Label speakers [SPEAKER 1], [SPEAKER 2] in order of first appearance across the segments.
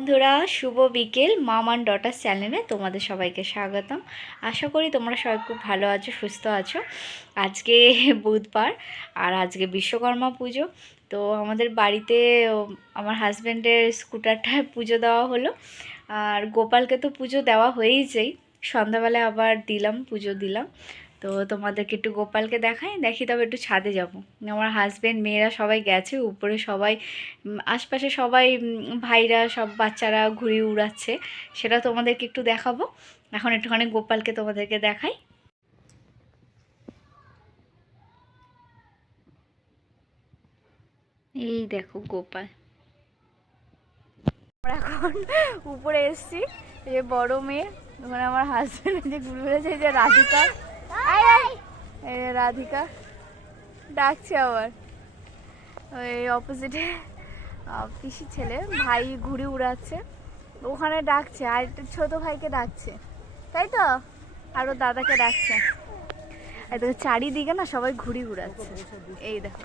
[SPEAKER 1] বন্ধুরা, শুভ বিকেল। মামান ডটার চ্যানেলে তোমাদের সবাইকে স্বাগতম। আশা করি তোমরা সবাই খুব ভালো আছো, সুস্থ আছো। আজকে বুধবার আর আজকে বিশ্বকর্মা পুজো। তো আমাদের বাড়িতে আমার হাজব্যান্ডের স্কুটারটায় পুজো দেওয়া হলো। আর গোপালকে তো পুজো দেওয়া হয়েই যাই সন্ধ্যাবেলায় আবার দিলাম, পুজো দিলাম। তো তোমাদেরকে একটু গোপালকে দেখাই, দেখি তবে একটু ছাদে যাব। আমার হাজব্যান্ড মেয়েরা সবাই গেছে, উপরে সবাই আশপাশে সবাই ভাইরা, সব বাচ্চারা ঘুড়ি উড়াচ্ছে। সেটা তোমাদেরকে একটু দেখাবো। এখন একটুখানি গোপালকে তোমাদেরকে দেখাই। এই দেখো গোপাল। আমরা এখন উপরে এসেছি যে বড় মেয়ে, ওখানে আমার হাজব্যান্ড যে ঘুরে বেড়েছে যে রাধিকা। রাধিকা ডাকছে আবার। ওই অপোজিটে পিসি ছেলে ভাই ঘুরে উড়াচ্ছে। ওখানে ডাকছে আর একটা ছোট ভাইকে ডাকছে। তাই তো? আর ওর দাদাকে ডাকছে। আর দেখো চারিদিকে না সবাই ঘুড়ি উড়াচ্ছে। এই দেখো।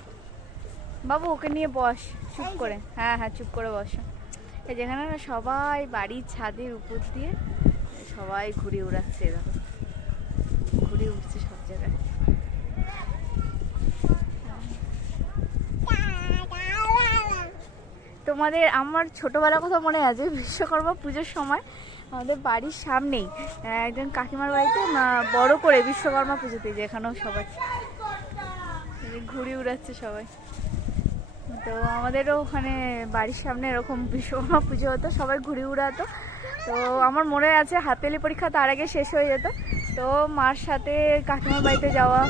[SPEAKER 1] বাবু ওকে নিয়ে বস চুপ করে। হ্যাঁ হ্যাঁ চুপ করে বসো। এই যেখানে না সবাই বাড়ির ছাদের উপর দিয়ে সবাই ঘুরে উড়াচ্ছে দেখো ঘুড়ি উঠছে সব জায়গায়। তোমাদের আমার ছোটোবেলার কথা মনে আছে, বিশ্বকর্মা পুজোর সময় আমাদের বাড়ির সামনেই একজন কাকিমার বাড়িতে বড় করে বিশ্বকর্মা পুজোতে যেখানেও সবাই। ঘুড়ি উড়াচ্ছে সবাই। তো আমাদেরও ওখানে বাড়ির সামনে এরকম বিশ্বকর্মা পুজো হতো, সবাই ঘুড়ি উড়াতো। তো আমার মনে আছে হাতেলি পরীক্ষা তার আগে শেষ হয়ে যেত। তো মার সাথে কাকিমার বাড়িতে যাওয়া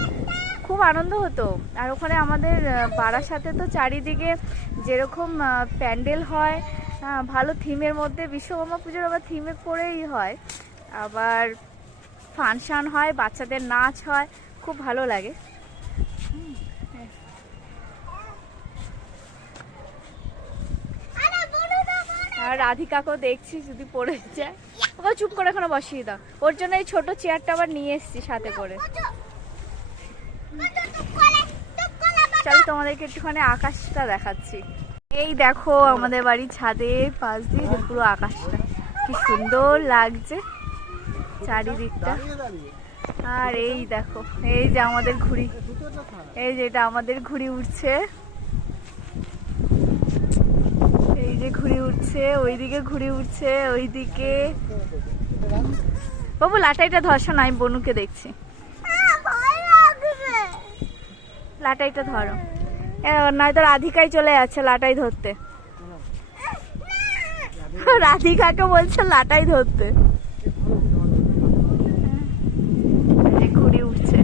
[SPEAKER 1] খুব আনন্দ হতো। আর ওখানে আমাদের পাড়ার সাথে তো চারিদিকে যেরকম প্যান্ডেল হয় ভালো থিমের মধ্যে বিশ্বকর্মা পুজোর আবার থিমে করেই হয়। আবার ফাংশান হয়, বাচ্চাদের নাচ হয়, খুব ভালো লাগে। আর রাধিকাকেও দেখছি যদি পড়ে যায়। ওকে চুপ করে এখানে বসিয়ে দাও। ওর জন্য এই ছোট চেয়ারটা আবার নিয়ে এসেছি সাথে করে। চলো তোমাদেরকে একটুখানি আকাশটা দেখাচ্ছি। এই দেখো আমাদের বাড়ির ছাদে, পাশ দিয়ে পুরো আকাশটা। কি সুন্দর লাগছে চারিদিকটা। আর এই দেখো, এই যে আমাদের ঘুড়ি। এই যে এটা আমাদের ঘুড়ি উঠছে এই যে ঘুড়ি উঠছে ওইদিকে ঘুড়ি উঠছে ওইদিকে। বাবু, লাটাইটা ধর্ষণ, আমি বনুকে দেখছি। লাটাইটা ধরো। নয়তো রাধিকাই চলে যাচ্ছে লাটাই ধরতে। রাধিকাকে বলছে লাটাই ধরতে। ঘুড়ি উঠছে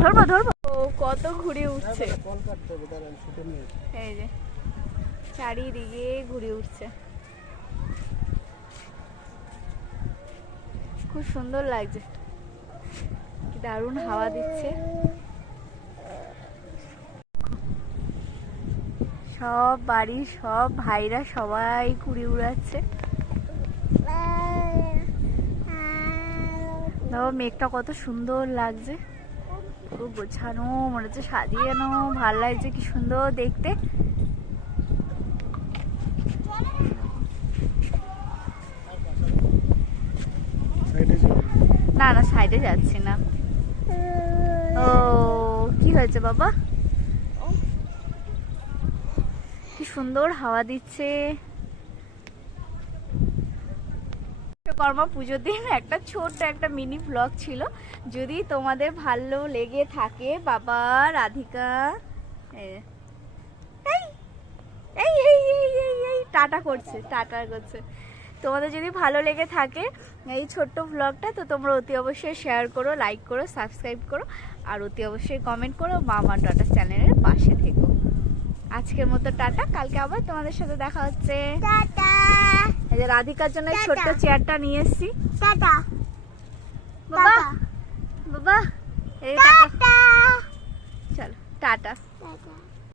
[SPEAKER 1] ধরবো ধরবো। কত ঘুড়ি উঠছে এই যে, চারিদিকে ঘুরে উঠছে খুব সুন্দর লাগছে। কি দারুণ হাওয়া দিচ্ছে। সব বাড়ির সব ভাইরা সবাই ঘুরে উড়াচ্ছে দেখো, মেঘটা কত সুন্দর লাগছে। পুরো গোছানো, মনে হচ্ছে সাজিয়ানো ভালো লাগছে, কি সুন্দর দেখতে। না না সাইডে যাচ্ছি না। ও, কি হয়েছে বাবা? কি সুন্দর হাওয়া দিচ্ছে। বিশ্বকর্মা পুজোর দিন একটা ছোট্ট একটা মিনি ব্লগ ছিল। যদি তোমাদের ভালো লেগে থাকে, বাবা রাধিকা এই এই এই এই, টাটা করছে টাটা করছে। তোমাদের যদি ভালো লেগে থাকে এই ছোট্ট ব্লগটা তো তোমরা অতি অবশ্যই শেয়ার করো লাইক করো সাবস্ক্রাইব করো আর অতি অবশ্যই কমেন্ট করো মামা টাটা চ্যানেলের পাশে থেকো। আজকের মতো টাটা কালকে আবার তোমাদের সাথে দেখা হচ্ছে। এই যে রাধিকার জন্য ছোট্ট চেয়ারটা নিয়ে এসেছি। বাবা বাবা এই টাটা। চলো টাটা।